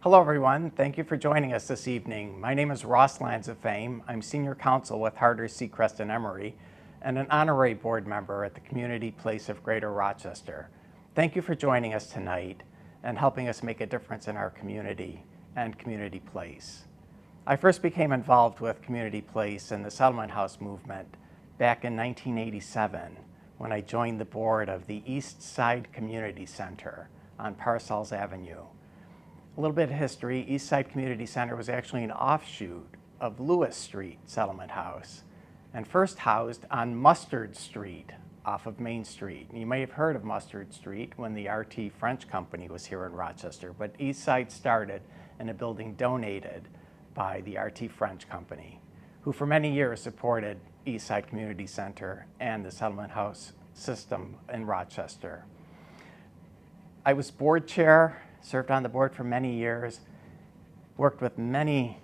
Hello everyone, thank you for joining us this evening. My name is Ross Lands of Fame. I'm Senior Counsel with Harder, Seacrest & Emery and an Honorary Board Member at the Community Place of Greater Rochester. Thank you for joining us tonight and helping us make a difference in our community and Community Place. I first became involved with Community Place and the Settlement House movement back in 1987 when I joined the board of the East Side Community Center on Parcells Avenue. A little bit of history, East Side Community Center was actually an offshoot of Lewis Street Settlement House and first housed on Mustard Street off of Main Street. You may have heard of Mustard Street when the RT French Company was here in Rochester, but East Side started in a building donated by the RT French Company, who for many years supported East Side Community Center and the Settlement House system in Rochester. I was board chair, served on the board for many years, worked with many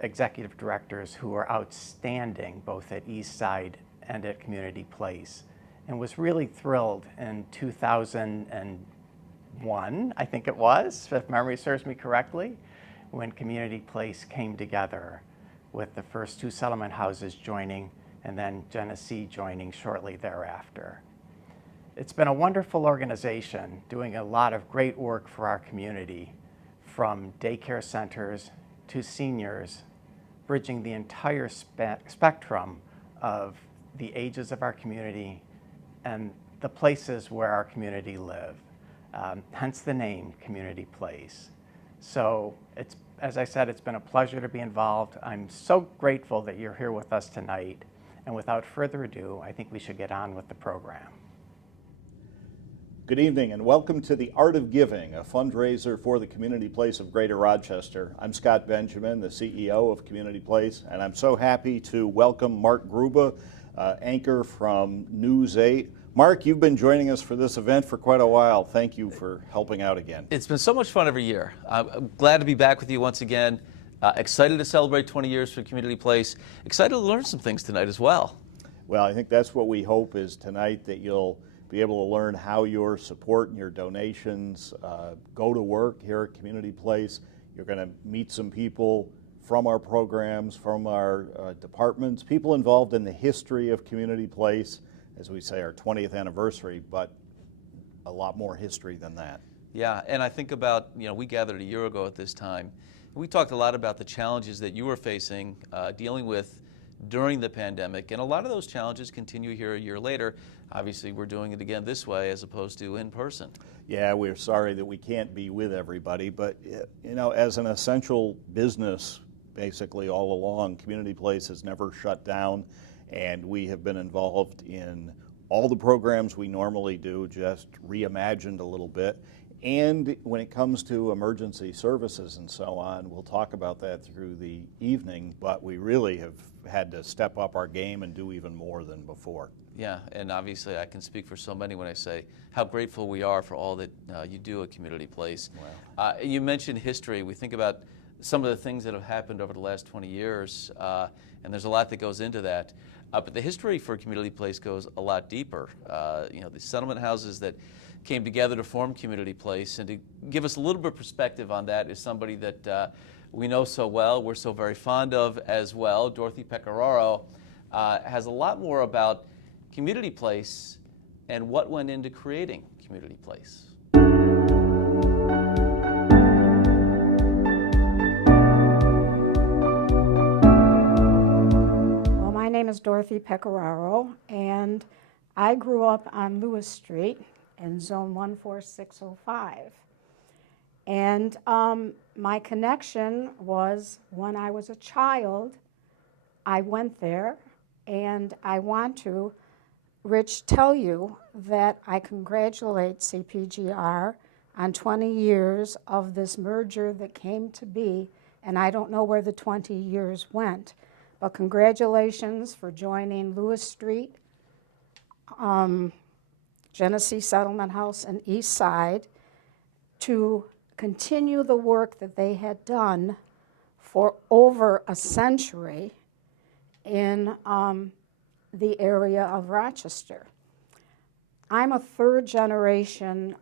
executive directors who were outstanding both at East Side and at Community Place, and was really thrilled in 2001, I think it was, if memory serves me correctly, when Community Place came together with the first two settlement houses joining and then Genesee joining shortly thereafter. It's been a wonderful organization doing a lot of great work for our community, from daycare centers to seniors, bridging the entire spectrum of the ages of our community and the places where our community live, hence the name Community Place. So as I said, it's been a pleasure to be involved. I'm so grateful that you're here with us tonight. And without further ado, I think we should get on with the program. Good evening and welcome to the Art of Giving, a fundraiser for the Community Place of Greater Rochester. I'm Scott Benjamin, the CEO of Community Place, and I'm so happy to welcome Mark Gruba, anchor from News 8. Mark, you've been joining us for this event for quite a while. Thank you for helping out again. It's been so much fun every year. I'm glad to be back with you once again. Excited to celebrate 20 years for Community Place. Excited to learn some things tonight as well. Well, I think that's what we hope is tonight, that you'll be able to learn how your support and your donations go to work here at Community Place. You're going to meet some people from our programs, from our departments, people involved in the history of Community Place, as we say, our 20th anniversary, but a lot more history than that. Yeah, and I think about, we gathered a year ago at this time. We talked a lot about the challenges that you were facing, dealing with during the pandemic, and a lot of those challenges continue here a year later. Obviously, we're doing it again this way as opposed to in person. Yeah, we're sorry that we can't be with everybody, but as an essential business, basically all along, Community Place has never shut down, and we have been involved in all the programs we normally do, just reimagined a little bit. And when it comes to emergency services and so on, we'll talk about that through the evening, but we really have had to step up our game and do even more than before. Yeah, and obviously I can speak for so many when I say how grateful we are for all that you do at Community Place. Wow. You mentioned history. We think about some of the things that have happened over the last 20 years, and there's a lot that goes into that. But the history for Community Place goes a lot deeper. The settlement houses that came together to form Community Place, and to give us a little bit of perspective on that is somebody that we know so well, we're so very fond of as well. Dorothy Pecoraro has a lot more about Community Place and what went into creating Community Place. Well, my name is Dorothy Pecoraro, and I grew up on Lewis Street in zone 14605. And my connection was when I was a child, I went there, and I want to, Rich, tell you that I congratulate CPGR on 20 years of this merger that came to be, and I don't know where the 20 years went, but congratulations for joining Lewis Street, Genesee Settlement House, and East Side to continue the work that they had done for over a century in the area of Rochester. I'm a third generation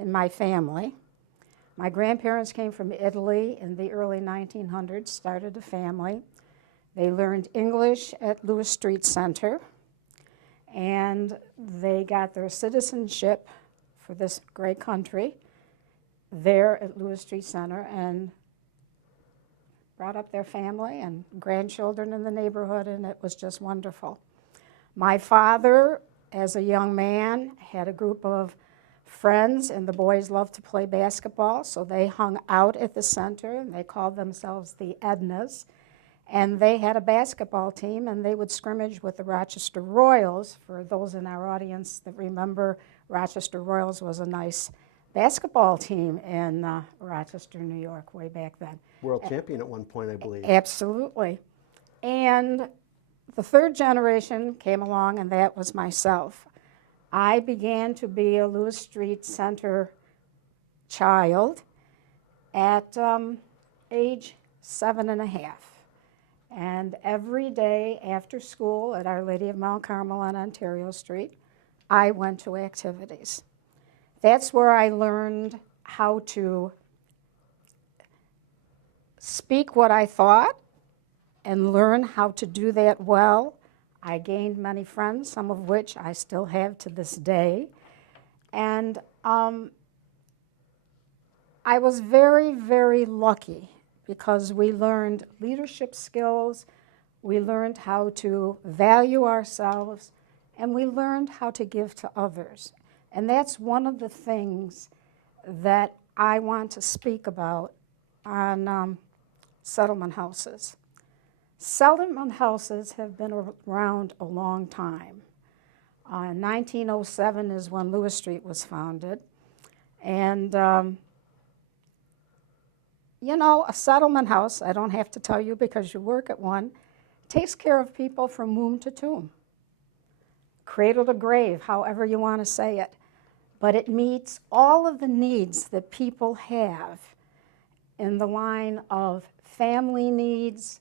in my family. My grandparents came from Italy in the early 1900s, started a family. They learned English at Lewis Street Center, and they got their citizenship for this great country there at Lewis Street Center and brought up their family and grandchildren in the neighborhood, and it was just wonderful. My father, as a young man, had a group of friends, and the boys loved to play basketball, so they hung out at the center, and they called themselves the Ednas. And they had a basketball team, and they would scrimmage with the Rochester Royals. For those in our audience that remember, Rochester Royals was a nice basketball team in Rochester, New York, way back then. World champion at one point, I believe. Absolutely. And the third generation came along, and that was myself. I began to be a Lewis Street Center child at age 7.5. And every day after school at Our Lady of Mount Carmel on Ontario Street, I went to activities. That's where I learned how to speak what I thought and learn how to do that well. I gained many friends, some of which I still have to this day. And I was very, very lucky because we learned leadership skills, we learned how to value ourselves, and we learned how to give to others. And that's one of the things that I want to speak about on settlement houses. Settlement houses have been around a long time. 1907 is when Lewis Street was founded. And, you know, a settlement house, I don't have to tell you because you work at one, takes care of people from womb to tomb, cradle to grave, however you want to say it. But it meets all of the needs that people have in the line of family needs,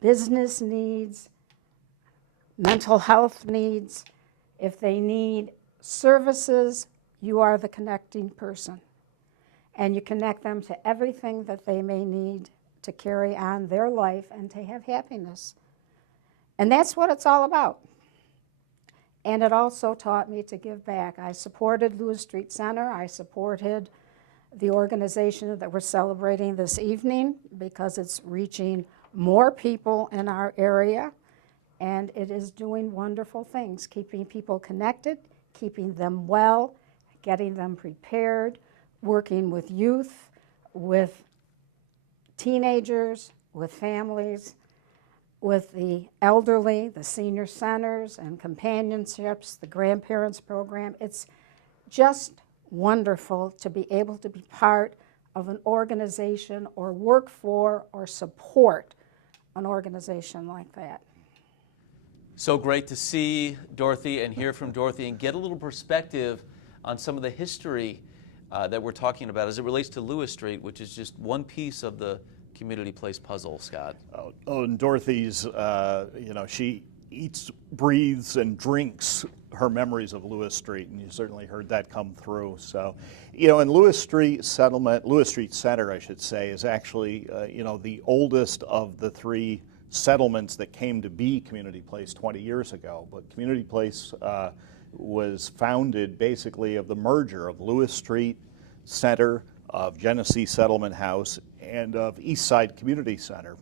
business needs, mental health needs. If they need services, you are the connecting person. And you connect them to everything that they may need to carry on their life and to have happiness. And that's what it's all about. And it also taught me to give back. I supported Lewis Street Center. I supported the organization that we're celebrating this evening because it's reaching more people in our area, and it is doing wonderful things, keeping people connected, keeping them well, getting them prepared, working with youth, with teenagers, with families, with the elderly, the senior centers and companionships, the grandparents program. It's just wonderful to be able to be part of an organization or work for or support an organization like that. So great to see Dorothy and hear from Dorothy and get a little perspective on some of the history that we're talking about as it relates to Lewis Street, which is just one piece of the community place puzzle, Scott. Oh, and Dorothy's, she eats, breathes, and drinks her memories of Lewis Street, and you certainly heard that come through. So, and Lewis Street Center, I should say, is actually, the oldest of the three settlements that came to be Community Place 20 years ago. But Community Place was founded basically of the merger of Lewis Street Center, of Genesee Settlement House, and of Eastside Community Center.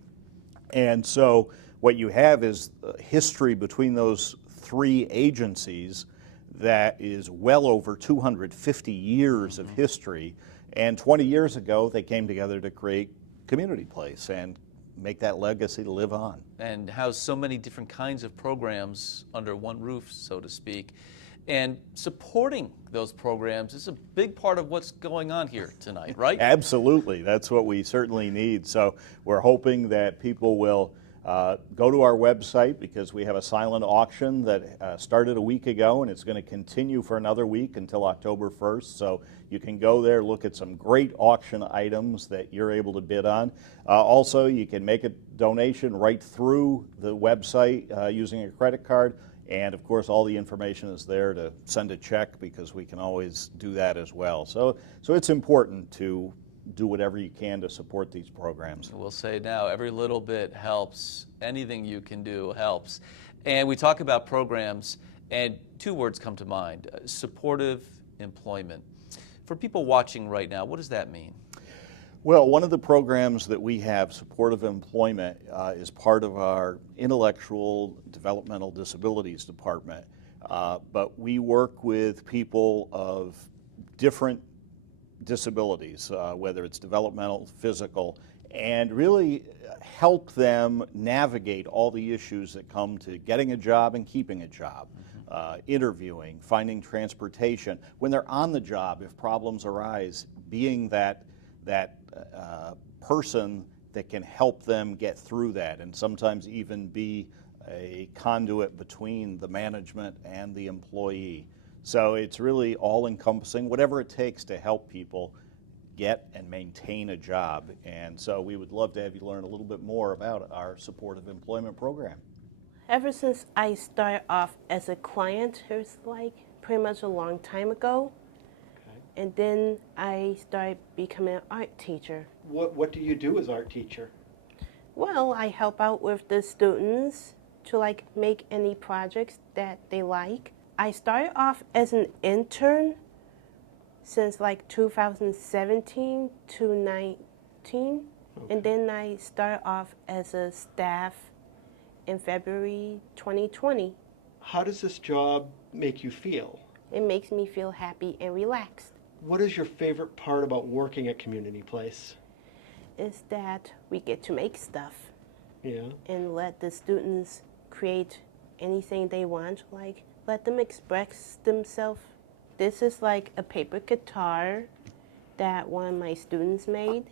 And so what you have is history between those three agencies that is well over 250 years of history. And 20 years ago, they came together to create Community Place and make that legacy live on. And house so many different kinds of programs under one roof, so to speak. And supporting those programs is a big part of what's going on here tonight, right? Absolutely. That's what we certainly need. So we're hoping that people will go to our website, because we have a silent auction that started a week ago, and it's going to continue for another week until October 1st. So you can go there, look at some great auction items that you're able to bid on. Also, you can make a donation right through the website using a credit card. And of course, all the information is there to send a check, because we can always do that as well. So it's important to do whatever you can to support these programs. We'll say now, every little bit helps. Anything you can do helps. And we talk about programs, and two words come to mind: supportive employment. For people watching right now, what does that mean? Well, one of the programs that we have, supportive employment, is part of our intellectual developmental disabilities department. But we work with people of different disabilities, whether it's developmental, physical, and really help them navigate all the issues that come to getting a job and keeping a job. Interviewing, finding transportation. When they're on the job, if problems arise, being that person that can help them get through that, and sometimes even be a conduit between the management and the employee. So it's really all-encompassing, whatever it takes to help people get and maintain a job. And so we would love to have you learn a little bit more about our supportive employment program. Ever since I started off as a client, it was like pretty much a long time ago. Okay. And then I started becoming an art teacher. What do you do as art teacher? Well, I help out with the students to like make any projects that they like. I started off as an intern since like 2017 to 19, okay. And then I started off as a staff in February 2020. How does this job make you feel? It makes me feel happy and relaxed. What is your favorite part about working at Community Place? Is that we get to make stuff. Yeah. And let the students create anything they want, like let them express themselves. This is like a paper guitar that one of my students made,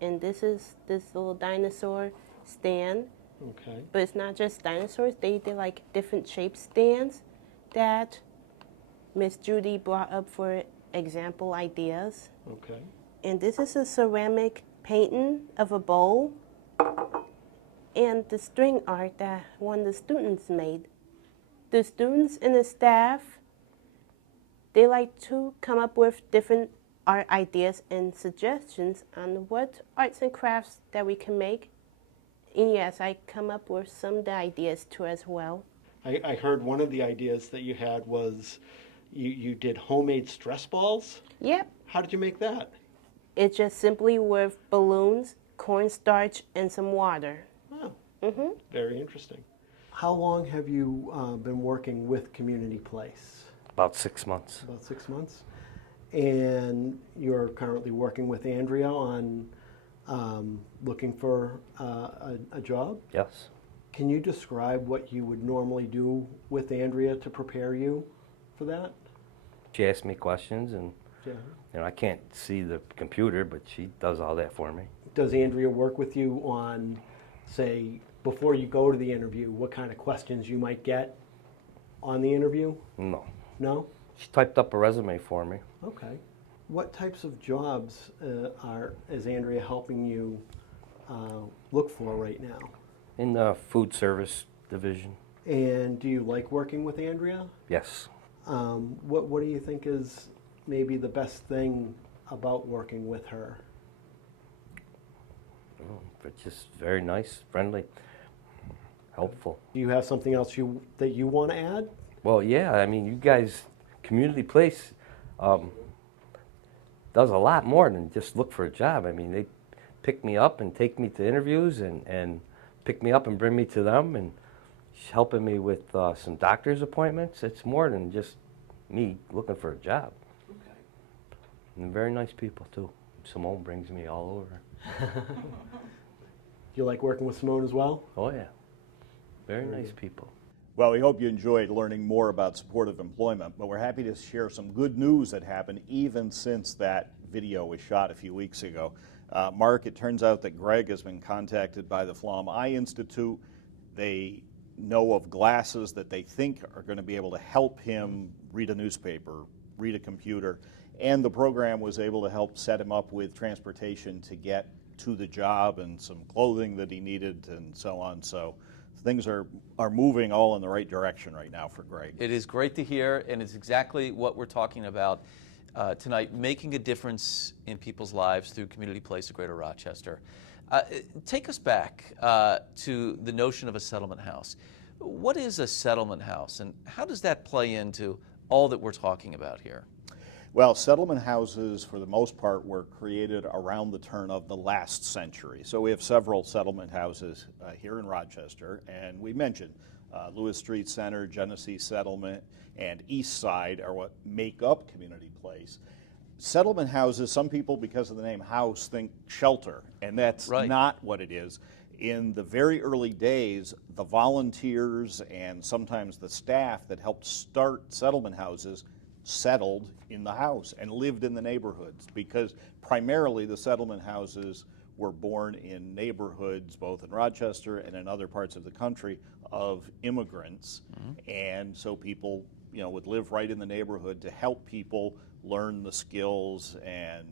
and this is this little dinosaur stand. Okay. But it's not just dinosaurs, they did like different shape stands that Miss Judy brought up for example ideas. Okay. And this is a ceramic painting of a bowl, and the string art that one of the students made. The students and the staff, they like to come up with different art ideas and suggestions on what arts and crafts that we can make. And yes, I come up with some of the ideas too as well. I heard one of the ideas that you had was you did homemade stress balls? Yep. How did you make that? It's just simply with balloons, cornstarch, and some water. Oh, very interesting. How long have you been working with Community Place? About 6 months. About 6 months. And you're currently working with Andrea on looking for a job? Yes. Can you describe what you would normally do with Andrea to prepare you for that? She asks me questions, and I can't see the computer, but she does all that for me. Does Andrea work with you on, say, before you go to the interview, what kind of questions you might get on the interview? No. No? She typed up a resume for me. Okay. What types of jobs is Andrea helping you look for right now? In the food service division. And do you like working with Andrea? Yes. What do you think is maybe the best thing about working with her? But just very nice, friendly, helpful. Do you have something else that you want to add? Well, yeah, I mean, you guys, Community Place does a lot more than just look for a job. I mean, they pick me up and take me to interviews and pick me up and bring me to them, and she's helping me with some doctor's appointments. It's more than just me looking for a job. Okay. And very nice people, too. Simone brings me all over. You like working with Simone as well? Oh, yeah. Very nice people. Well, we hope you enjoyed learning more about supportive employment, but we're happy to share some good news that happened even since that video was shot a few weeks ago. Mark, it turns out that Greg has been contacted by the Flom Eye Institute. They know of glasses that they think are going to be able to help him read a newspaper, read a computer, and the program was able to help set him up with transportation to get to the job and some clothing that he needed and so on. So things are moving all in the right direction right now for Greg. It is great to hear, and it's exactly what we're talking about. tonight, making a difference in people's lives through Community Place of Greater Rochester. Take us back to the notion of a settlement house. What is a settlement house, and how does that play into all that we're talking about here? Well, settlement houses, for the most part, were created around the turn of the last century. So we have several settlement houses here in Rochester, and we mentioned Lewis Street Center, Genesee Settlement, and East Side are what make up Community Place. Settlement houses, some people, because of the name house, think shelter, and that's Right. not what it is. In the very early days, the volunteers and sometimes the staff that helped start settlement houses settled in the house and lived in the neighborhoods, because primarily the settlement houses were born in neighborhoods, both in Rochester and in other parts of the country, of immigrants. And so people, would live right in the neighborhood to help people learn the skills and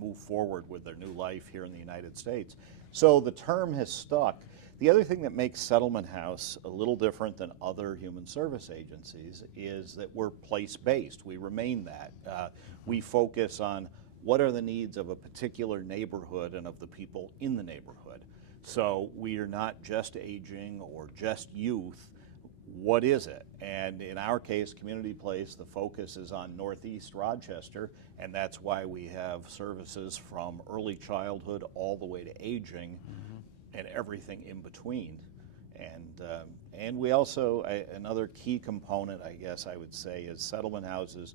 move forward with their new life here in the United States. So the term has stuck. The other thing that makes Settlement House a little different than other human service agencies is that we're place-based. We remain that. We focus on what are the needs of a particular neighborhood and of the people in the neighborhood. So we are not just aging or just youth. What is it? And in our case, Community Place, the focus is on Northeast Rochester, and that's why we have services from early childhood all the way to aging and everything in between. And we also, another key component, I guess I would say, is settlement houses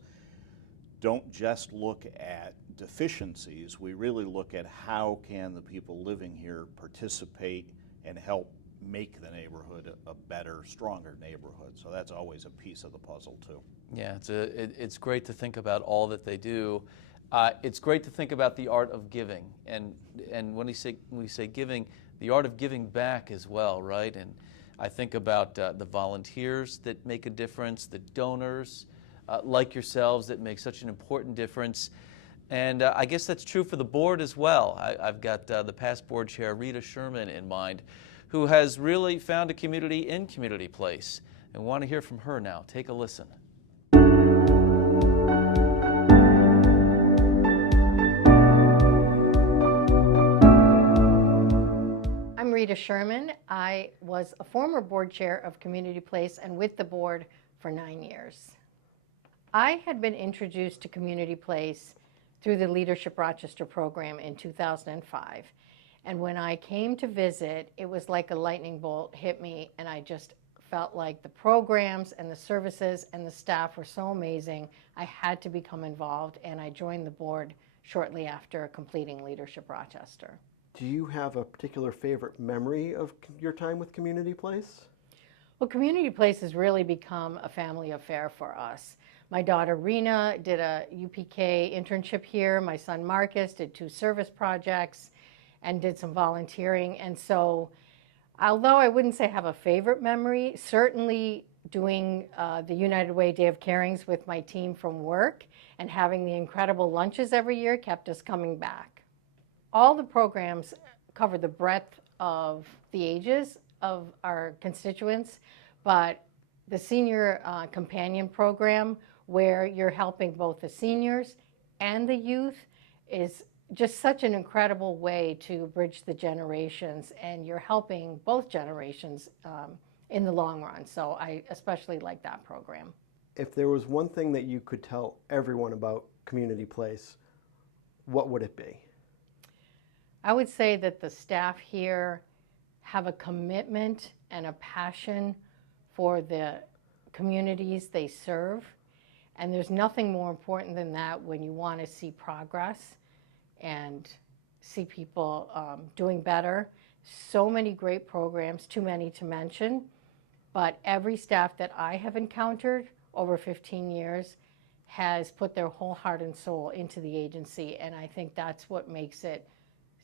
don't just look at deficiencies. We really look at how can the people living here participate and help make the neighborhood a better, stronger neighborhood. So that's always a piece of the puzzle too. Yeah, it's great to think about all that they do. It's great to think about the art of giving, and when we say giving, the art of giving back as well, right? And I think about the volunteers that make a difference, the donors like yourselves that make such an important difference. And I guess that's true for the board as well. I've got the past board chair, Rita Sherman, in mind, who has really found a community in Community Place. And we want to hear from her now. Take a listen. I'm Rita Sherman. I was a former board chair of Community Place and with the board for 9 years. I had been introduced to Community Place through the Leadership Rochester program in 2005. And when I came to visit, it was like a lightning bolt hit me, and I just felt like the programs and the services and the staff were so amazing. I had to become involved, and I joined the board shortly after completing Leadership Rochester. Do you have a particular favorite memory of your time with Community Place? Well, Community Place has really become a family affair for us. My daughter Rena did a UPK internship here. My son Marcus did 2 service projects and did some volunteering. And so, although I wouldn't say I have a favorite memory, certainly doing the United Way Day of Carings with my team from work and having the incredible lunches every year kept us coming back. All the programs cover the breadth of the ages of our constituents, but the Senior Companion Program, where you're helping both the seniors and the youth, is just such an incredible way to bridge the generations, and you're helping both generations in the long run. So I especially like that program. If there was one thing that you could tell everyone about Community Place, what would it be? I would say that the staff here have a commitment and a passion for the communities they serve, and there's nothing more important than that when you want to see progress and see people doing better. So many great programs, too many to mention, but every staff that I have encountered over 15 years has put their whole heart and soul into the agency, and I think that's what makes it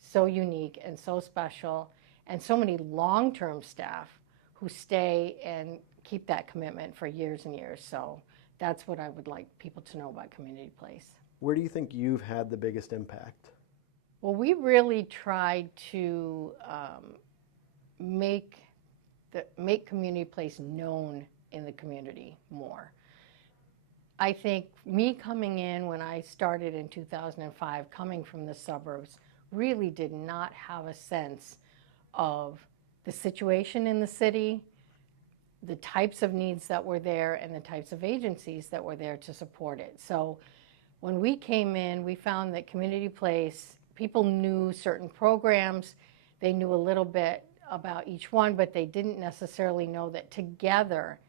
so unique and so special, and so many long-term staff who stay and keep that commitment for years and years. So that's what I would like people to know about Community Place. Where do you think you've had the biggest impact? Well, we really tried to make Community Place known in the community more. I think me coming in when I started in 2005, coming from the suburbs, really did not have a sense of the situation in the city, the types of needs that were there, and the types of agencies that were there to support it. So when we came in, we found that Community Place, people knew certain programs, they knew a little bit about each one, but they didn't necessarily know that together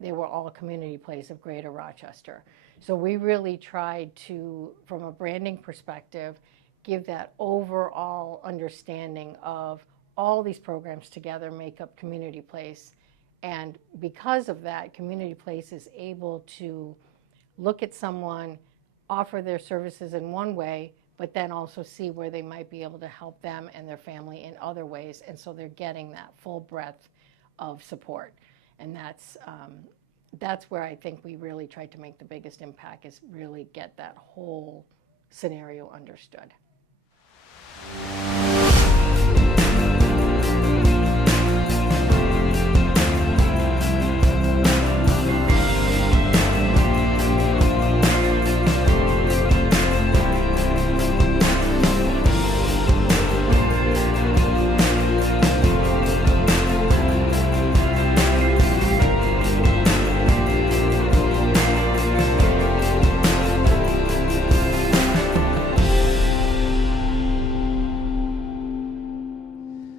they were all a Community Place of Greater Rochester. So we really tried to, from a branding perspective, give that overall understanding of all these programs together make up Community Place. And because of that, Community Place is able to look at someone, offer their services in one way, but then also see where they might be able to help them and their family in other ways. And so they're getting that full breadth of support. And that's where I think we really tried to make the biggest impact, is really get that whole scenario understood.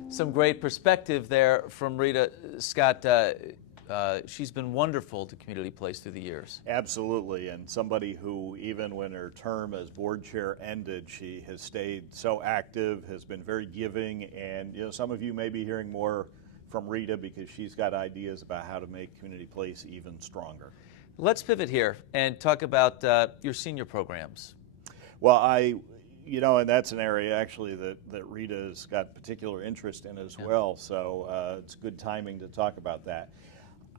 Some great perspective there from Rita. Scott, she's been wonderful to Community Place through the years. Absolutely, and somebody who, even when her term as board chair ended, she has stayed so active, has been very giving, and some of you may be hearing more from Rita because she's got ideas about how to make Community Place even stronger. Let's pivot here and talk about your senior programs. Well, and that's an area actually that Rita's got particular interest in as well, so it's good timing to talk about that.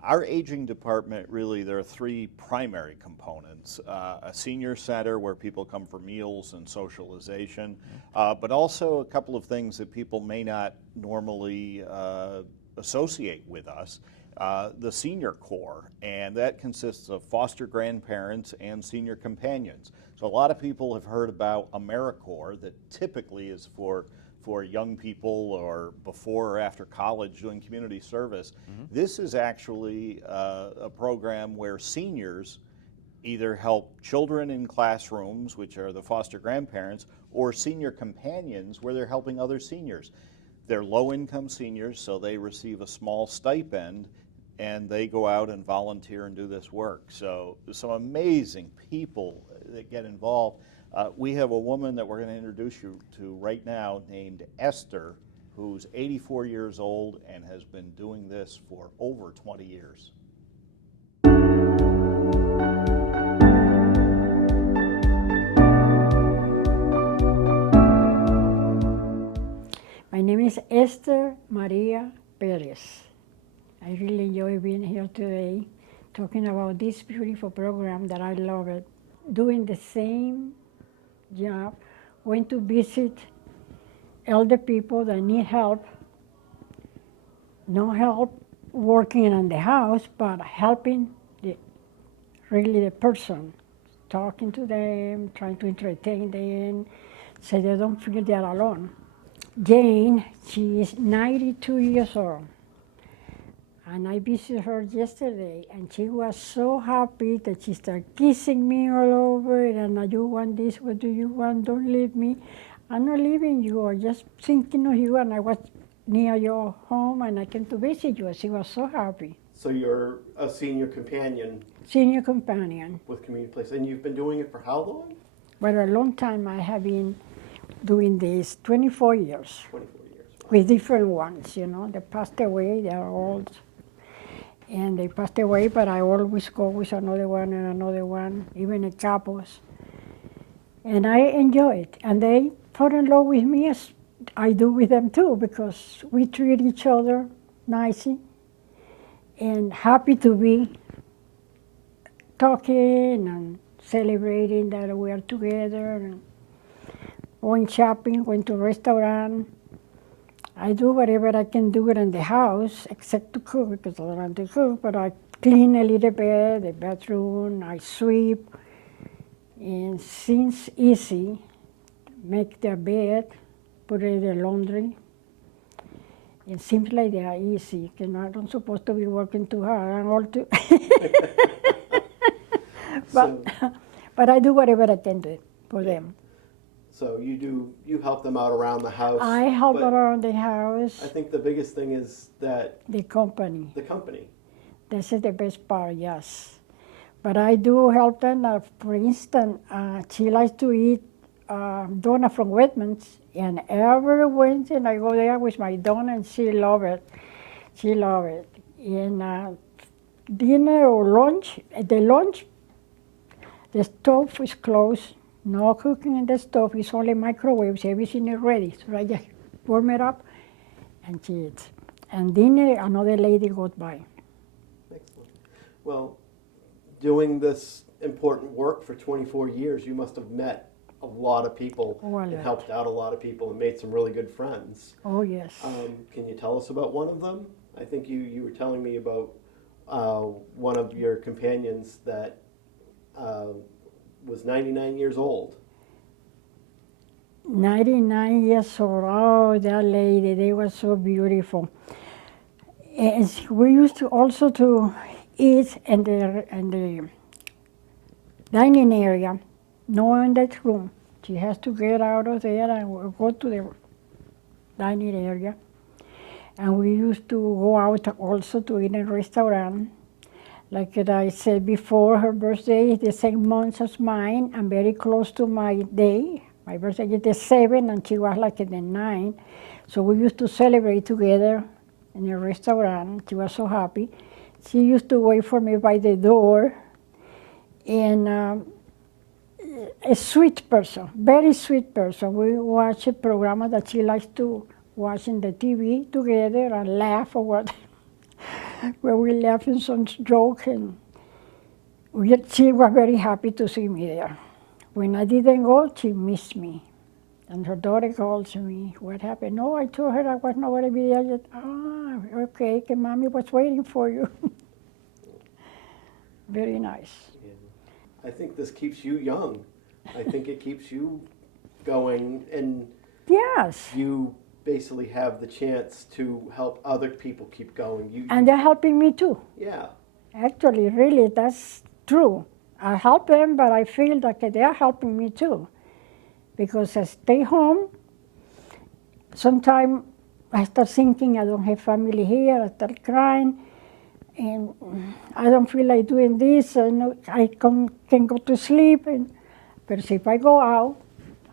Our aging department, really, there are three primary components. A senior center where people come for meals and socialization, but also a couple of things that people may not normally associate with us. The senior corps, and that consists of foster grandparents and senior companions. So a lot of people have heard about AmeriCorps, that typically is for young people or before or after college doing community service. This is actually a program where seniors either help children in classrooms, which are the foster grandparents, or senior companions where they're helping other seniors. They're low-income seniors, so they receive a small stipend, and they go out and volunteer and do this work. So there's some amazing people that get involved. We have a woman that we're going to introduce you to right now named Esther, who's 84 years old and has been doing this for over 20 years. My name is Esther Maria Perez. I really enjoy being here today, talking about this beautiful program that I love it. Doing the same job, going to visit elder people that need help, no help working on the house, but helping really the person, talking to them, trying to entertain them, so they don't feel they're alone. Jane, she is 92 years old. And I visited her yesterday, and she was so happy that she started kissing me all over, and you want this, what do you want, don't leave me. I'm not leaving you, I'm just thinking of you, and I was near your home, and I came to visit you, and she was so happy. So you're a senior companion? Senior companion. With Community Place, and you've been doing it for how long? Well, a long time. I have been doing this 24 years. 24 years. With different ones, they passed away, they are old. And they passed away, but I always go with another one, even in couples. And I enjoy it. And they fall in love with me as I do with them too, because we treat each other nicely and happy to be talking and celebrating that we are together and going shopping, going to a restaurant. I do whatever I can do in the house, except to cook, because I don't like to cook, but I clean a little bit, the bathroom, I sweep. And since easy, make the bed, put it in the laundry. It seems like they are easy. You know, I don't supposed to be working too hard. I'm all too but, but I do whatever I can do for them. So you help them out around the house. I help but around the house. I think the biggest thing is that The company. the company. This is the best part, yes. But I do help them. For instance, she likes to eat donut from Whitman's, and every Wednesday I go there with my donut, and she love it. She love it. And dinner or lunch, the lunch, the stove is closed. No cooking in the stove. It's only microwaves. Everything is ready. So I just warm it up, and she eats. And dinner, another lady goes by. Excellent. Well, doing this important work for 24 years, you must have met a lot of people and helped out a lot of people and made some really good friends. Oh, yes. Can you tell us about one of them? I think you were telling me about one of your companions that was 99 years old. 99 years old. Oh, that lady, they were so beautiful. And we used to also to eat in the dining area, no in that room. She has to get out of there and go to the dining area. And we used to go out also to eat in a restaurant. Like I said before, her birthday is the same month as mine and very close to my day. My birthday is the 7th and she was like the 9th. So we used to celebrate together in a restaurant. She was so happy. She used to wait for me by the door. And a sweet person, very sweet person. We watch a program that she likes to watch in the TV together and laugh or what. Where we laugh in some joke, and she was very happy to see me there. When I didn't go, she missed me. And her daughter calls me, what happened? No, I told her I was not going to be there yet. Ah, okay, mommy was waiting for you. Very nice. Yeah. I think this keeps you young. I think it keeps you going, and yes, you basically have the chance to help other people keep going. And they're helping me too. Yeah. Actually, really, that's true. I help them, but I feel that they are helping me too. Because I stay home, sometimes I start thinking I don't have family here, I start crying, and I don't feel like doing this, and I can go to sleep. But if I go out,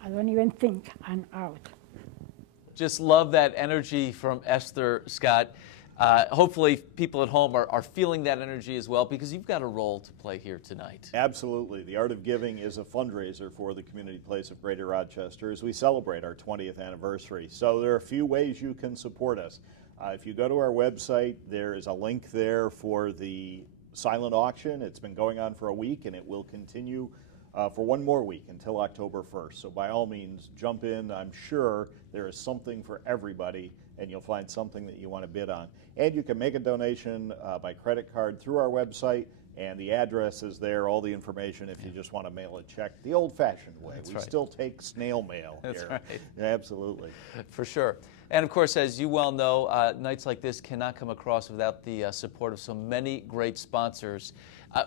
I don't even think I'm out. Just love that energy from Esther, Scott. Hopefully people at home are feeling that energy as well, because you've got a role to play here tonight. Absolutely. The Art of Giving is a fundraiser for the Community Place of Greater Rochester as we celebrate our 20th anniversary. So there are a few ways you can support us. If you go to our website, there is a link there for the silent auction. It's been going on for a week, and it will continue for one more week until October 1st. So by all means, jump in. I'm sure there is something for everybody, and you'll find something that you want to bid on. And you can make a donation by credit card through our website, and the address is there, all the information if you just want to mail a check the old-fashioned way. We still take snail mail here. That's right. Yeah, absolutely. For sure. And of course, as you well know, nights like this cannot come across without the support of so many great sponsors.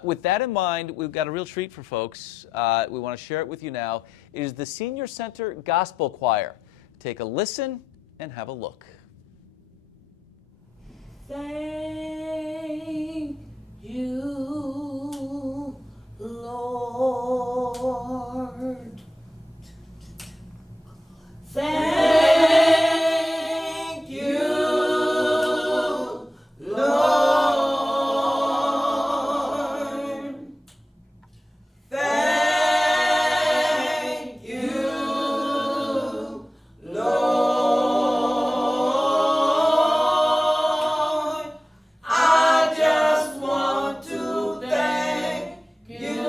With that in mind, we've got a real treat for folks. We want to share it with you now. It is the Senior Center Gospel Choir. Take a listen and have a look. Thank you, Lord. Thank you, Lord. Thank you, Lord. I just want to thank you,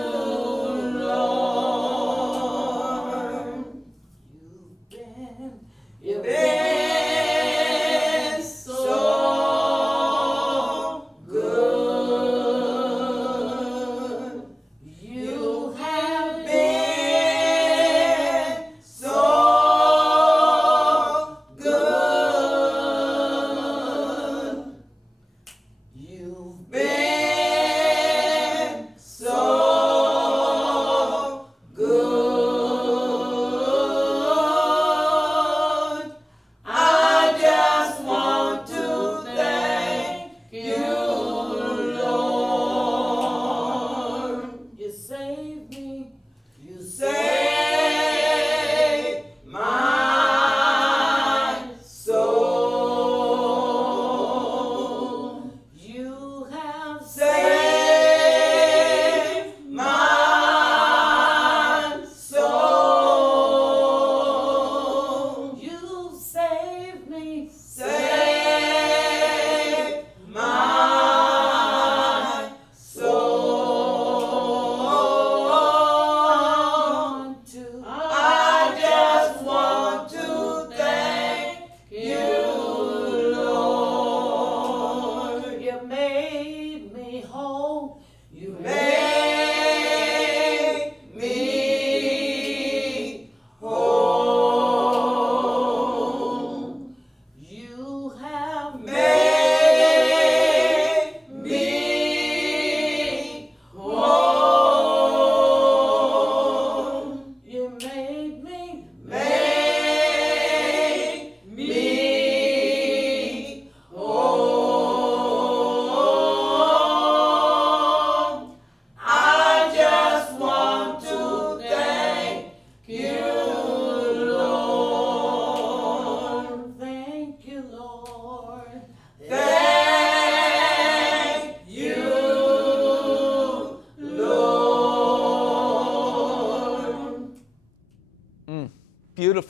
Lord. You've been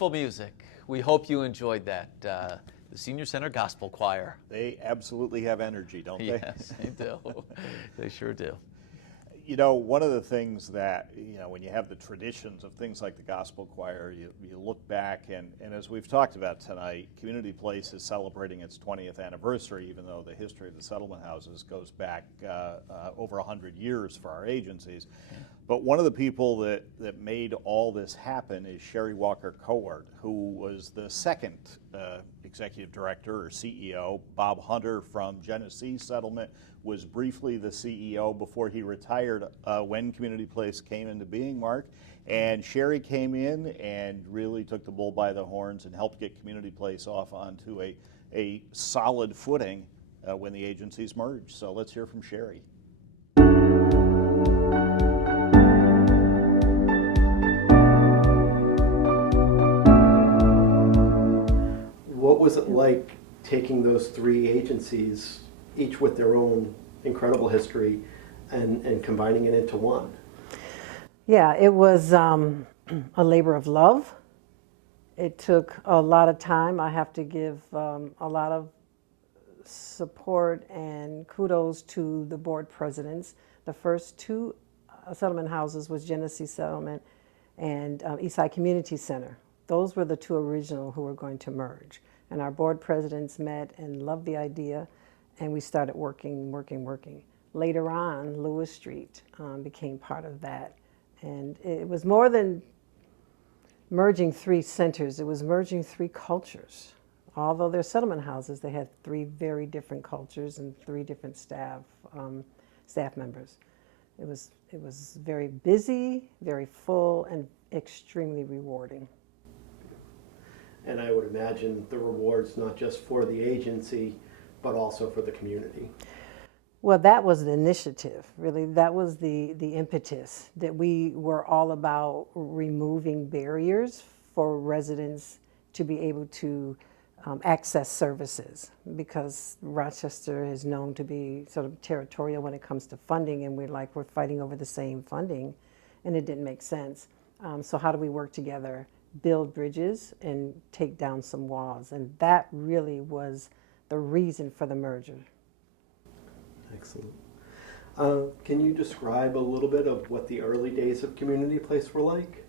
beautiful music. We hope you enjoyed that. The Senior Center Gospel Choir. They absolutely have energy, don't they? Yes, they do. They sure do. You know, one of the things that, when you have the traditions of things like the gospel choir, you look back, and as we've talked about tonight, Community Place is celebrating its 20th anniversary, even though the history of the settlement houses goes back over 100 years for our agencies. But one of the people that made all this happen is Sherry Walker Cowart, who was the second executive director or CEO. Bob Hunter from Genesee Settlement was briefly the CEO before he retired when Community Place came into being, Mark. And Sherry came in and really took the bull by the horns and helped get Community Place off onto a solid footing when the agencies merged. So let's hear from Sherry. What was it like taking those three agencies, each with their own incredible history, and combining it into one? Yeah, it was a labor of love. It took a lot of time. I have to give a lot of support and kudos to the board presidents. The first two settlement houses was Genesee Settlement and Eastside Community Center. Those were the two original who were going to merge. And our board presidents met and loved the idea, and we started working. Later on, Lewis Street became part of that. And it was more than merging three centers, it was merging three cultures. Although they're settlement houses, they had three very different cultures and three different staff members. It was very busy, very full, and extremely rewarding. And I would imagine the rewards not just for the agency, but also for the community. Well, that was the initiative, really. That was the impetus, that we were all about removing barriers for residents to be able to access services, because Rochester is known to be sort of territorial when it comes to funding, and we're fighting over the same funding, and it didn't make sense. So how do we work together, build bridges, and take down some walls? And that really was the reason for the merger. Excellent. Can you describe a little bit of what the early days of Community Place were like?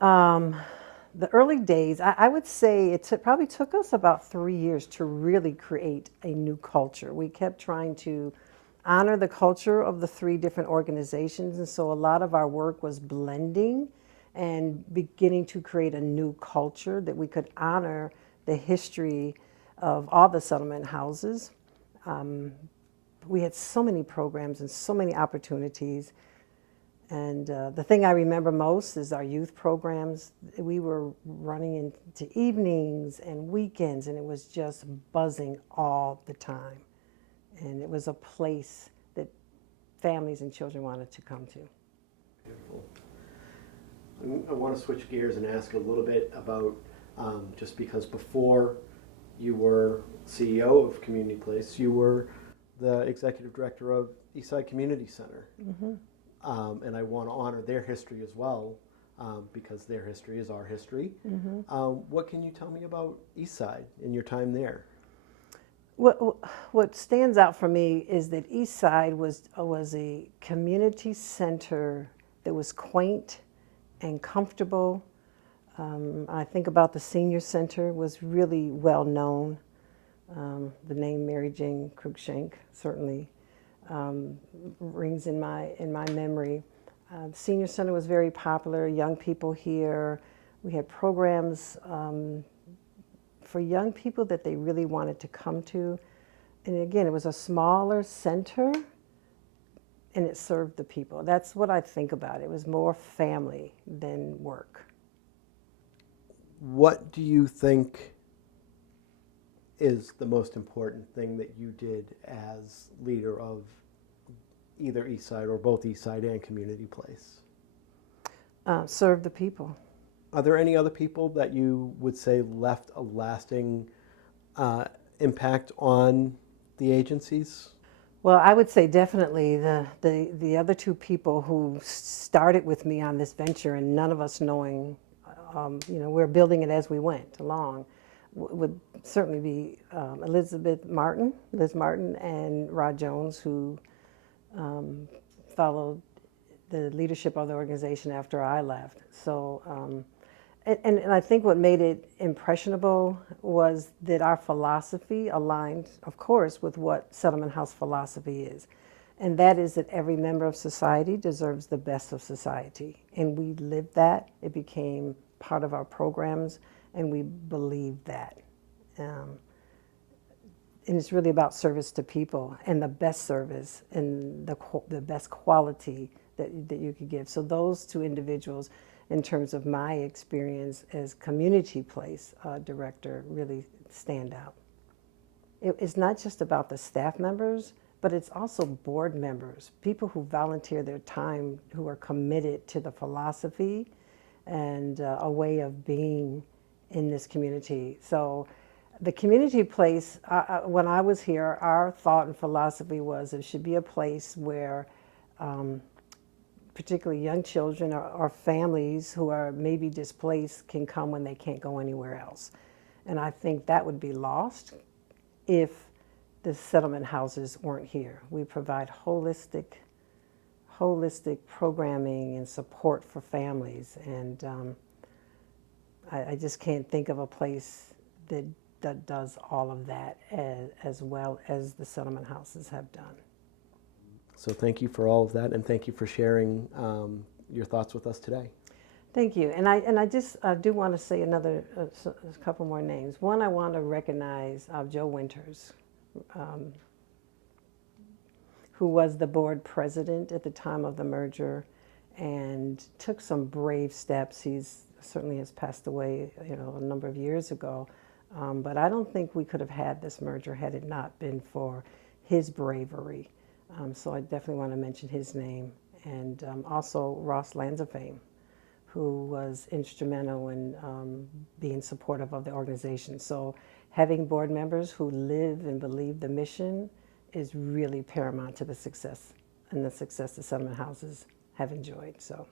The early days, I would say it probably took us about 3 years to really create a new culture. We kept trying to honor the culture of the three different organizations, and so a lot of our work was blending and beginning to create a new culture that we could honor the history of all the settlement houses. We had so many programs and so many opportunities. And the thing I remember most is our youth programs. We were running into evenings and weekends, and it was just buzzing all the time. And it was a place that families and children wanted to come to. Beautiful. I want to switch gears and ask a little bit about, just because before you were CEO of Community Place, you were the executive director of Eastside Community Center. Mm-hmm. And I want to honor their history as well, because their history is our history. Mm-hmm. What can you tell me about Eastside and your time there? What stands out for me is that Eastside was a community center that was quaint and comfortable. I think about the senior center was really well known. The name Mary Jane Cruikshank certainly rings in my memory. The senior center was very popular. Young people here. We had programs for young people that they really wanted to come to. And again, it was a smaller center, and it served the people. That's what I think about. It was more family than work. What do you think is the most important thing that you did as leader of either Eastside or both Eastside and Community Place? Serve the people. Are there any other people that you would say left a lasting impact on the agencies? Well, I would say definitely the other two people who started with me on this venture, and none of us knowing we're building it as we went along, would certainly be Liz Martin, and Rod Jones, who followed the leadership of the organization after I left. So, and I think what made it impressionable was that our philosophy aligned, of course, with what Settlement House philosophy is. And that is that every member of society deserves the best of society. And we lived that. It became part of our programs, and we believed that. And it's really about service to people and the best service and the best quality that you could give. So those two individuals, in terms of my experience as community place director, really stand out. It's not just about the staff members, but it's also board members, people who volunteer their time, who are committed to the philosophy and a way of being in this community. So the community place, when I was here, our thought and philosophy was it should be a place where particularly young children or families who are maybe displaced can come when they can't go anywhere else. And I think that would be lost if the settlement houses weren't here. We provide holistic programming and support for families. And I just can't think of a place that does all of that as well as the settlement houses have done. So thank you for all of that, and thank you for sharing your thoughts with us today. Thank you. And I just do want to say a couple more names. One, I want to recognize Joe Winters, who was the board president at the time of the merger and took some brave steps. He's certainly has passed away, a number of years ago. But I don't think we could have had this merger had it not been for his bravery. So I definitely want to mention his name. And also Ross Lanzafame, who was instrumental in being supportive of the organization. So having board members who live and believe the mission is really paramount to the success and the success the settlement houses have enjoyed. So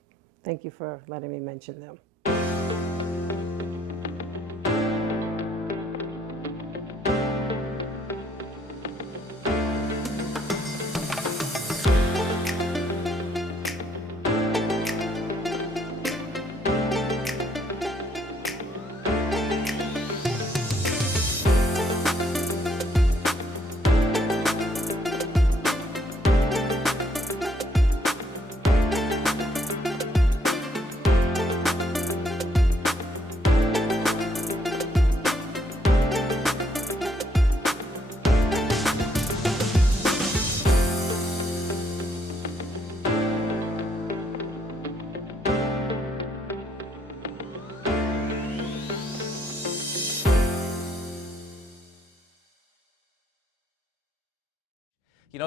thank you for letting me mention them.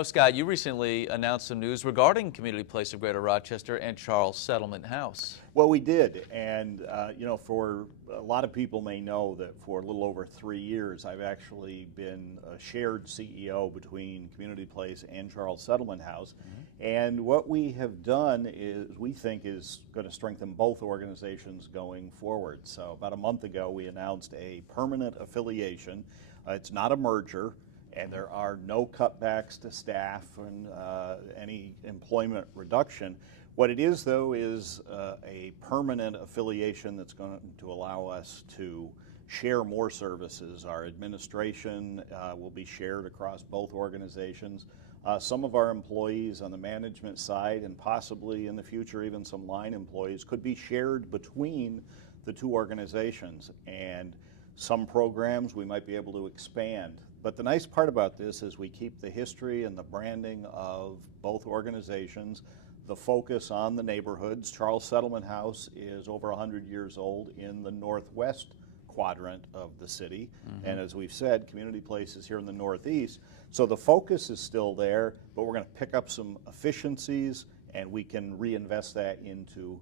Scott, you recently announced some news regarding Community Place of Greater Rochester and Charles Settlement House. Well, we did, and for a lot of people may know that for a little over 3 years, I've actually been a shared CEO between Community Place and Charles Settlement House. Mm-hmm. And what we have done is, we think, is going to strengthen both organizations going forward. So about a month ago, we announced a permanent affiliation. It's not a merger. And there are no cutbacks to staff and any employment reduction. What it is, though, is a permanent affiliation that's going to allow us to share more services. Our administration will be shared across both organizations. Some of our employees on the management side, and possibly in the future even some line employees, could be shared between the two organizations. And some programs we might be able to expand. But the nice part about this is we keep the history and the branding of both organizations, the focus on the neighborhoods. Charles Settlement House is over 100 years old in the northwest quadrant of the city. Mm-hmm. And as we've said, Community Place is here in the northeast. So the focus is still there, but we're going to pick up some efficiencies, and we can reinvest that into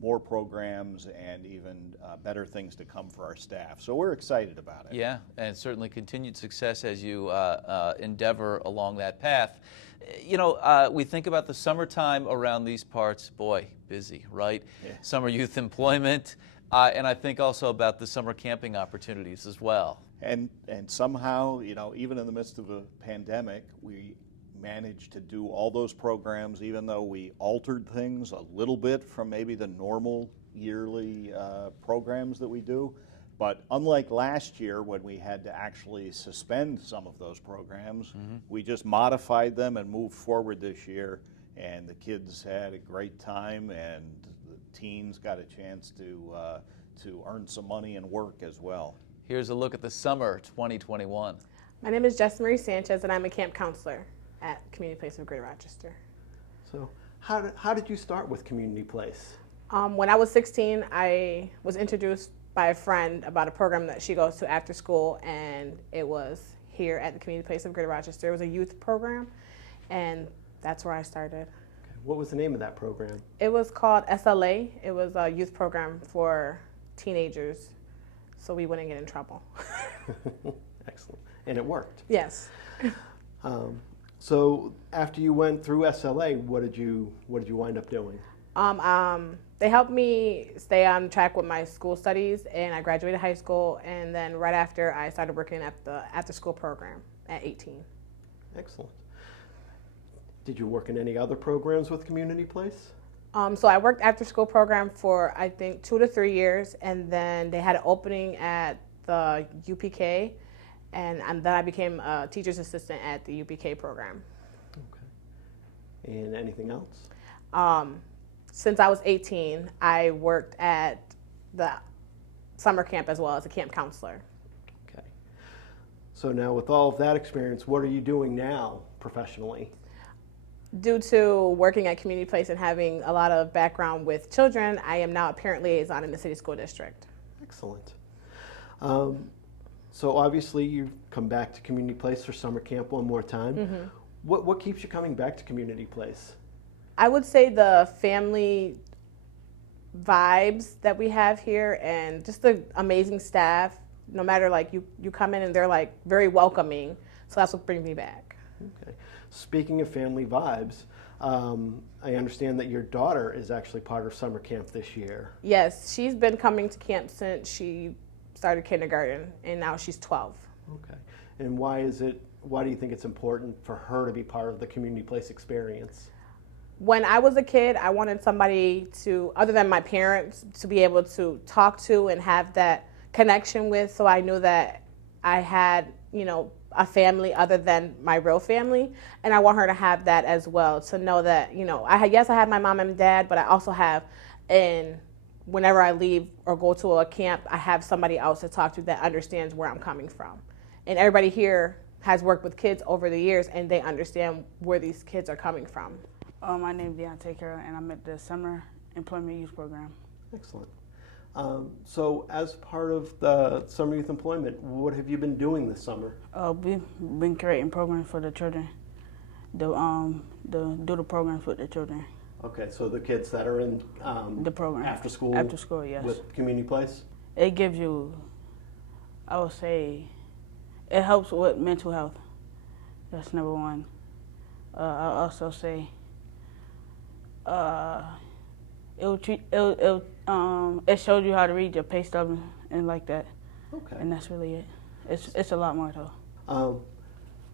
more programs and even better things to come for our staff. So we're excited about it. Yeah, and certainly continued success as you endeavor along that path. We think about the summertime around these parts, boy, busy, right? Yeah. Summer youth employment, And I think also about the summer camping opportunities as well. And somehow, you know, even in the midst of a pandemic, we managed to do all those programs, even though we altered things a little bit from maybe the normal yearly programs that we do. But unlike last year when we had to actually suspend some of those programs, we just modified them and moved forward this year. And the kids had a great time, and the teens got a chance to earn some money and work as well. Here's a look at the summer 2021. My name is Jess Sanchez, and I'm a camp counselor at Community Place of Greater Rochester. So how did you start with Community Place? When I was 16, I was introduced by a friend about a program that she goes to after school, and it was here at the Community Place of Greater Rochester. It was a youth program, and that's where I started. Okay. What was the name of that program? It was called SLA. It was a youth program for teenagers, so we wouldn't get in trouble. Excellent. And it worked. Yes. So after you went through SLA, what did you wind up doing? They helped me stay on track with my school studies, and I graduated high school, and then right after I started working at the after-school program at 18. Excellent. Did you work in any other programs with Community Place? So I worked after-school program for, I think, 2 to 3 years, and then they had an opening at the UPK, and then I became a teacher's assistant at the UPK program. Okay. And anything else? Since I was 18, I worked at the summer camp as well as a camp counselor. Okay. So now with all of that experience, what are you doing now professionally? Due to working at Community Place and having a lot of background with children, I am now a parent liaison in the city school district. Excellent. So obviously you've come back to Community Place for summer camp one more time. Mm-hmm. What keeps you coming back to Community Place? I would say the family vibes that we have here and just the amazing staff. No matter, like, you come in and they're like very welcoming, so that's what brings me back. Okay. Speaking of family vibes, I understand that your daughter is actually part of summer camp this year. Yes, she's been coming to camp since she started kindergarten, and now she's 12. Okay. And why do you think it's important for her to be part of the Community Place experience? When I was a kid, I wanted somebody to, other than my parents, to be able to talk to and have that connection with, so I knew that I had, a family other than my real family, and I want her to have that as well, to know that, I have my mom and dad, but I also have, and whenever I leave or go to a camp, I have somebody else to talk to that understands where I'm coming from. And everybody here has worked with kids over the years, and they understand where these kids are coming from. My name is Attn, and I'm at the Summer Employment Youth Program. Excellent. So as part of the Summer Youth Employment, what have you been doing this summer? We've been creating programs for the children, do the programs with the children. Okay, so the kids that are in the program after school, yes, with Community Place? It gives you, I would say, it helps with mental health. That's number one. I'll also say, it shows you how to read your pay stub and like that. Okay. And that's really it. It's a lot more though.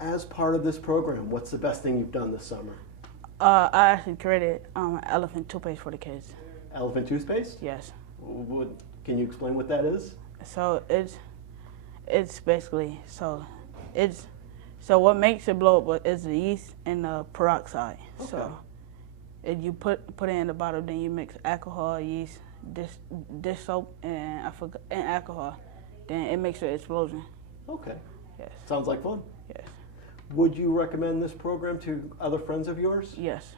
As part of this program, what's the best thing you've done this summer? I actually created elephant toothpaste for the kids. Elephant toothpaste? Yes. Can you explain what that is? So it's basically so what makes it blow up is the yeast and the peroxide. Okay. So if you put it in the bottle, then you mix alcohol, yeast, dish soap, and alcohol. Then it makes an explosion. Okay. Yes. Sounds like fun. Yes. Would you recommend this program to other friends of yours? Yes.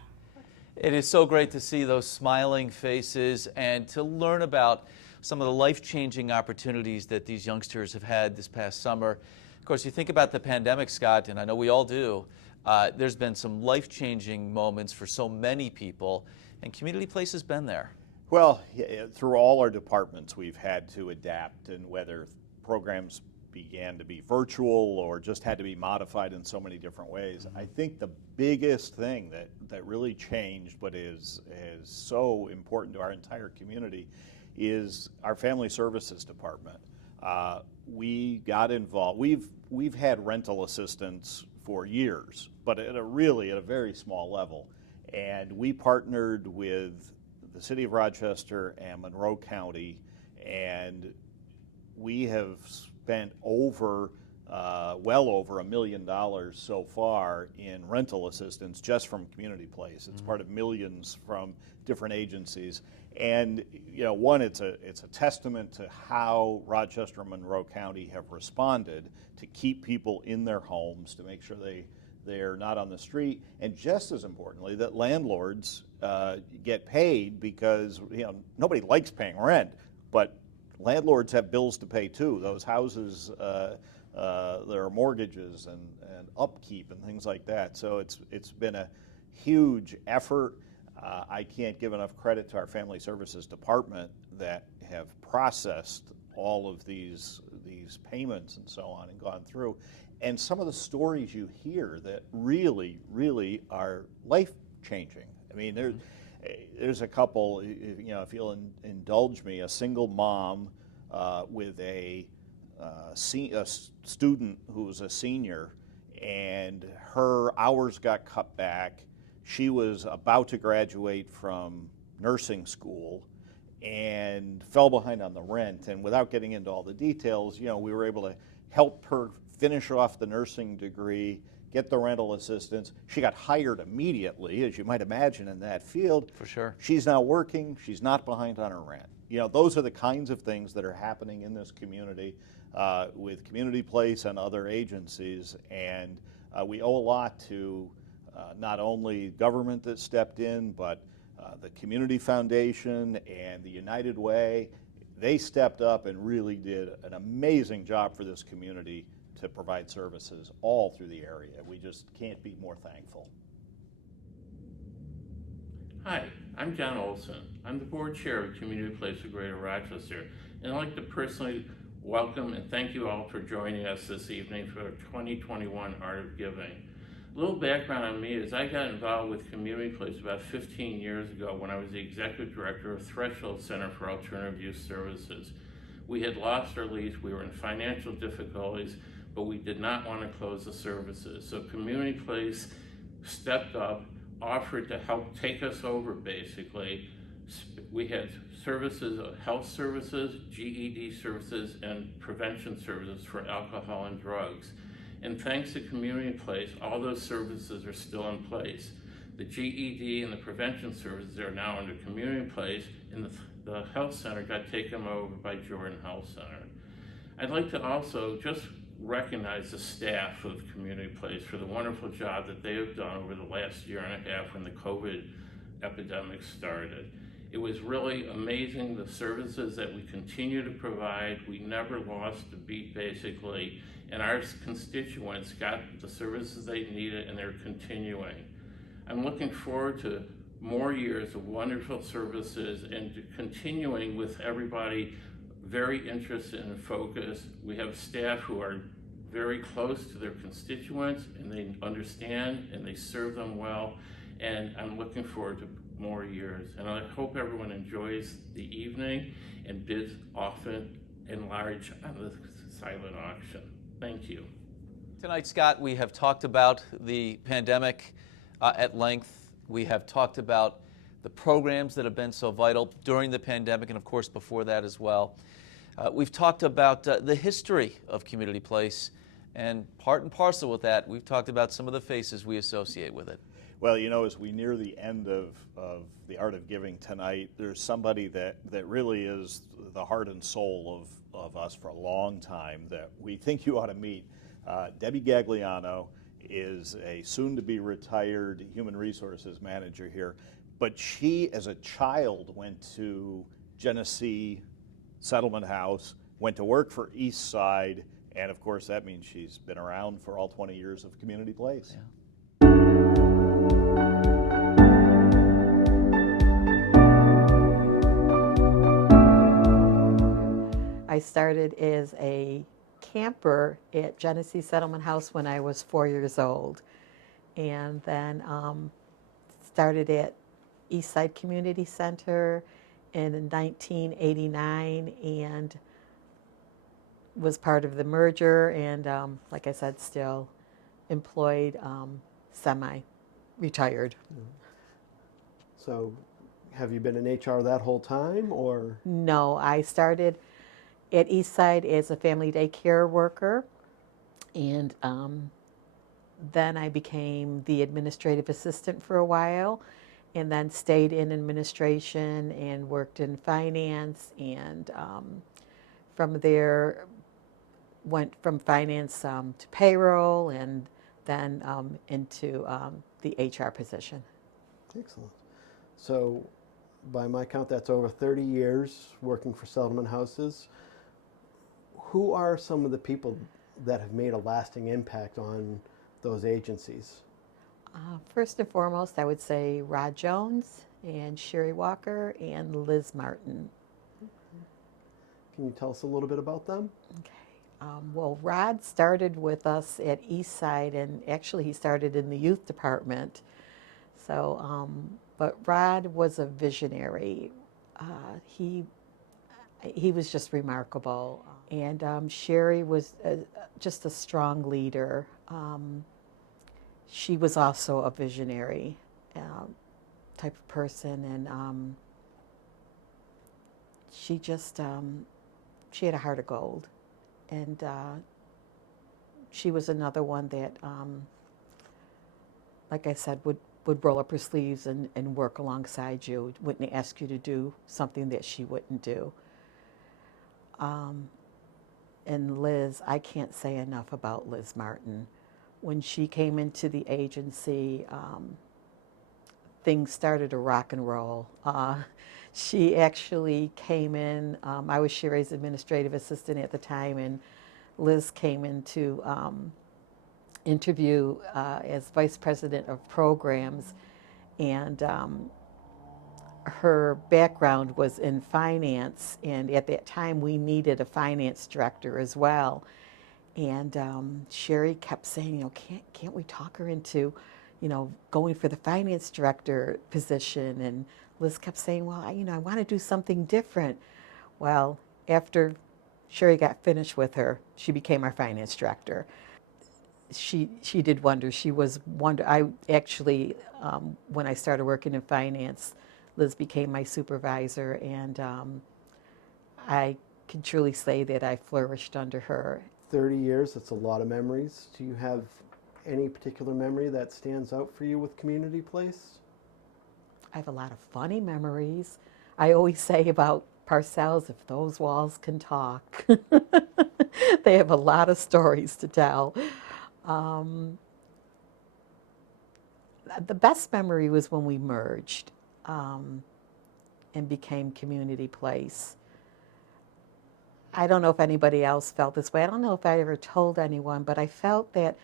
It is so great to see those smiling faces and to learn about some of the life-changing opportunities that these youngsters have had this past summer. Of course, you think about the pandemic, Scott, and I know we all do. There's been some life-changing moments for so many people, and Community Place has been there. Well, through all our departments, we've had to adapt, and whether programs began to be virtual or just had to be modified in so many different ways. I think the biggest thing that really changed, but is so important to our entire community, is our Family Services Department. We got involved. We've had rental assistance for years, but at a very small level. And we partnered with the City of Rochester and Monroe County, and we have spent well over $1 million so far in rental assistance just from Community Place. It's part of millions from different agencies. And one, it's a testament to how Rochester and Monroe County have responded to keep people in their homes, to make sure they're not on the street, and just as importantly, that landlords get paid, because nobody likes paying rent, but landlords have bills to pay too. Those houses, there are mortgages and upkeep and things like that. So it's been a huge effort. I can't give enough credit to our Family Services Department that have processed all of these payments and so on and gone through. And some of the stories you hear that really, really are life-changing. I mean, there's a couple, if you'll indulge me, a single mom with a student who was a senior, and her hours got cut back. She was about to graduate from nursing school and fell behind on the rent. And without getting into all the details, we were able to help her finish off the nursing degree, get the rental assistance. She got hired immediately, as you might imagine, in that field. For sure. She's now working. She's not behind on her rent. Those are the kinds of things that are happening in this community with Community Place and other agencies. And we owe a lot to not only government that stepped in, but the Community Foundation and the United Way. They stepped up and really did an amazing job for this community to provide services all through the area. We just can't be more thankful. Hi, I'm John Olson. I'm the board chair of Community Place of Greater Rochester, and I'd like to personally welcome and thank you all for joining us this evening for 2021 Art of Giving. A little background on me is I got involved with Community Place about 15 years ago when I was the executive director of Threshold Center for Alternative Use Services. We had lost our lease, we were in financial difficulties, but we did not want to close the services. So Community Place stepped up, offered to help take us over basically. We had services, health services, GED services, and prevention services for alcohol and drugs. And thanks to Community Place, all those services are still in place. The GED and the prevention services are now under Community Place, and the health center got taken over by Jordan Health Center. I'd like to also just recognize the staff of Community Place for the wonderful job that they have done over the last year and a half when the COVID epidemic started. It was really amazing, the services that we continue to provide. We never lost a beat basically, and our constituents got the services they needed, and they're continuing. I'm looking forward to more years of wonderful services and continuing with everybody very interested and focused. We have staff who are very close to their constituents, and they understand and they serve them well, and I'm looking forward to more years. And I hope everyone enjoys the evening and bids often and large on the silent auction. Thank you. Tonight, Scott, we have talked about the pandemic at length. We have talked about the programs that have been so vital during the pandemic and, of course, before that as well. We've talked about the history of Community Place, and part and parcel with that, we've talked about some of the faces we associate with it. Well, as we near the end of the Art of Giving tonight, there's somebody that really is the heart and soul of us for a long time that we think you ought to meet. Debbie Gagliano is a soon-to-be retired human resources manager here, but she, as a child, went to Genesee Settlement House, went to work for East Side, and of course that means she's been around for all 20 years of Community Place. Yeah. I started as a camper at Genesee Settlement House when I was 4 years old, and then started at Eastside Community Center, in 1989 and was part of the merger, and like I said, still employed, semi-retired. So have you been in HR that whole time, or? No, I started at Eastside as a family daycare worker, and then I became the administrative assistant for a while, and then stayed in administration and worked in finance, and from there went from finance to payroll, and then into the HR position. Excellent. So by my count, that's over 30 years working for settlement houses. Who are some of the people that have made a lasting impact on those agencies? First and foremost, I would say Rod Jones and Sherry Walker and Liz Martin. Can you tell us a little bit about them? Okay. Well, Rod started with us at Eastside, and actually he started in the youth department. So, but Rod was a visionary. He was just remarkable. And Sherry was just a strong leader. She was also a visionary type of person, and she just, she had a heart of gold. And she was another one that, like I said, would roll up her sleeves and work alongside you. Wouldn't ask you to do something that she wouldn't do. And Liz, I can't say enough about Liz Martin. When she came into the agency, things started to rock and roll. She actually came in, I was Sherry's administrative assistant at the time, and Liz came in to interview as vice president of programs, and her background was in finance, and at that time we needed a finance director as well. And Sherry kept saying, you know, can't we talk her into, you know, going for the finance director position? And Liz kept saying, well, I want to do something different. Well, after Sherry got finished with her, she became our finance director. She did wonders. She was I actually, when I started working in finance, Liz became my supervisor, and I can truly say that I flourished under her. 30 years, that's a lot of memories. Do you have any particular memory that stands out for you with Community Place? I have a lot of funny memories. I always say about Parcells, if those walls can talk. They have a lot of stories to tell. The best memory was when we merged and became Community Place. I don't know if anybody else felt this way. I don't know if I ever told anyone, but I felt that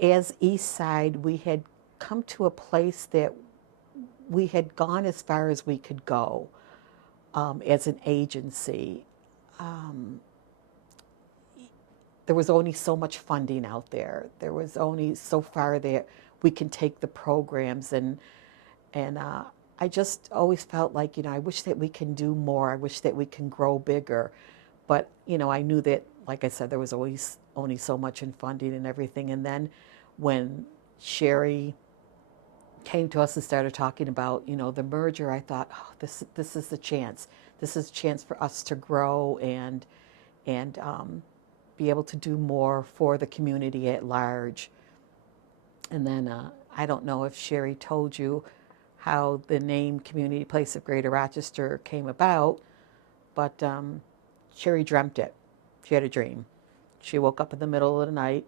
as Eastside, we had come to a place that we had gone as far as we could go as an agency. There was only so much funding out there. There was only so far that we can take the programs, and I just always felt like, I wish that we can do more. I wish that we can grow bigger. But, I knew that, like I said, there was always only so much in funding and everything. And then when Sherry came to us and started talking about, the merger, I thought, oh, this is the chance. This is a chance for us to grow and be able to do more for the community at large. And then I don't know if Sherry told you how the name Community Place of Greater Rochester came about, but Sherry dreamt it. She had a dream. She woke up in the middle of the night,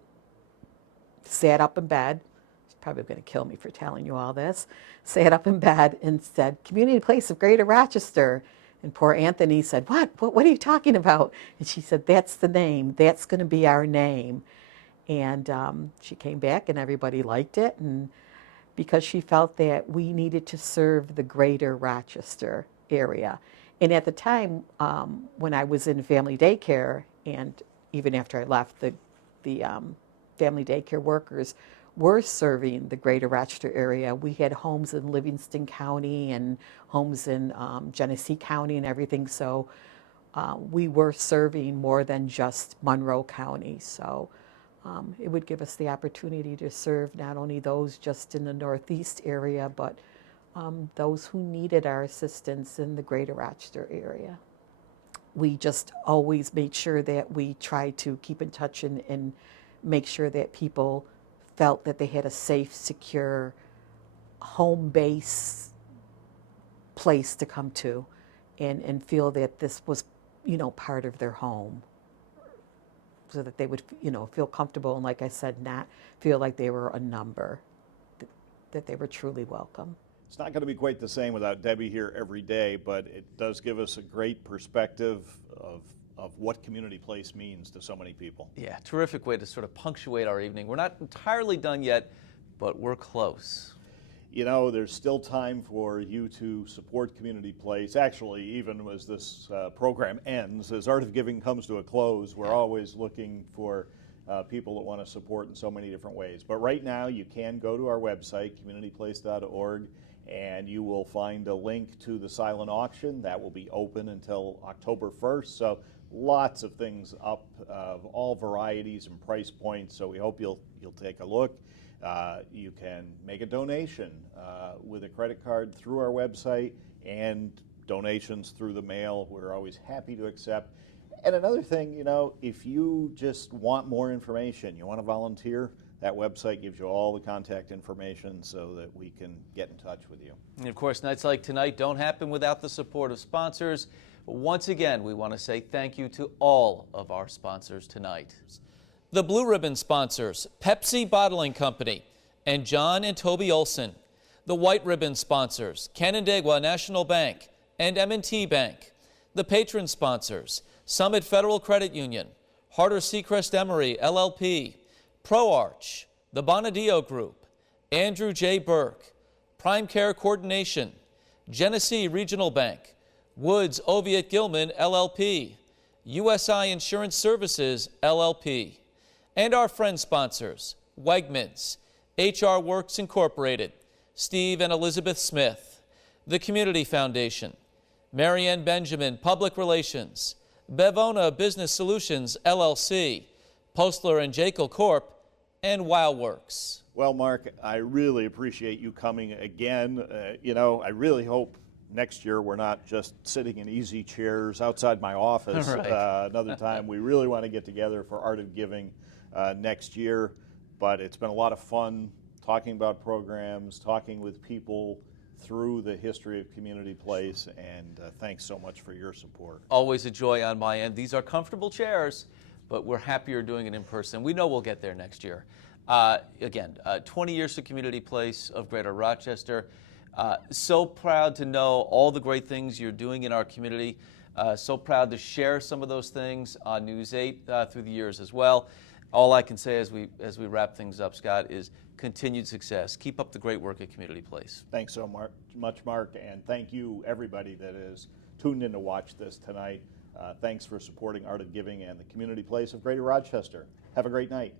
sat up in bed. She's probably going to kill me for telling you all this. Sat up in bed and said, Community Place of Greater Rochester. And poor Anthony said, what are you talking about? And she said, that's the name. That's going to be our name. And she came back and everybody liked it. And because she felt that we needed to serve the greater Rochester area. And at the time, when I was in family daycare, and even after I left, the family daycare workers were serving the greater Rochester area. We had homes in Livingston County and homes in Genesee County and everything, so we were serving more than just Monroe County. So it would give us the opportunity to serve not only those just in the Northeast area, but those who needed our assistance in the greater Rochester area. We just always made sure that we tried to keep in touch and make sure that people felt that they had a safe, secure, home base place to come to and feel that this was, you know, part of their home, so that they would, you know, feel comfortable and, like I said, not feel like they were a number, that they were truly welcome. It's not going to be quite the same without Debbie here every day, but it does give us a great perspective of what Community Place means to so many people. Yeah, terrific way to sort of punctuate our evening. We're not entirely done yet, but we're close. You know, there's still time for you to support Community Place. Actually, even as this program ends, as Art of Giving comes to a close, we're always looking for people that want to support in so many different ways. But right now, you can go to our website, communityplace.org, and you will find a link to the silent auction. That will be open until October 1st. So lots of things up of all varieties and price points. So we hope you'll take a look. You can make a donation with a credit card through our website, and donations through the mail. We're always happy to accept. And another thing, you know, if you just want more information, you want to volunteer, that website gives you all the contact information so that we can get in touch with you. And of course, nights like tonight don't happen without the support of sponsors. Once again, we want to say thank you to all of our sponsors tonight. The Blue Ribbon sponsors, Pepsi Bottling Company and John and Toby Olson. The White Ribbon sponsors, Canandaigua National Bank and M&T Bank. The patron sponsors, Summit Federal Credit Union, Harder Seacrest Emery LLP, ProArch, the Bonadio Group, Andrew J. Burke, Prime Care Coordination, Genesee Regional Bank, Woods Oviatt Gilman LLP, USI Insurance Services LLP, and our friend sponsors, Wegmans, HR Works Incorporated, Steve and Elizabeth Smith, the Community Foundation, Marianne Benjamin Public Relations, Bevona Business Solutions LLC, Postler and Jekyll Corp., and WowWorks. Well, Mark, I really appreciate you coming again. You know, I really hope next year we're not just sitting in easy chairs outside my office another time. We really want to get together for Art of Giving next year, but it's been a lot of fun talking about programs, talking with people through the history of Community Place, and thanks so much for your support. Always a joy on my end. These are comfortable chairs, but we're happier doing it in person. We know we'll get there next year. Again, 20 years to Community Place of Greater Rochester. So proud to know all the great things you're doing in our community. So proud to share some of those things on News 8 through the years as well. All I can say as we wrap things up, Scott, is continued success. Keep up the great work at Community Place. Thanks so much, Mark, and thank you, everybody that is tuned in to watch this tonight. Thanks for supporting Art of Giving and the Community Place of Greater Rochester. Have a great night.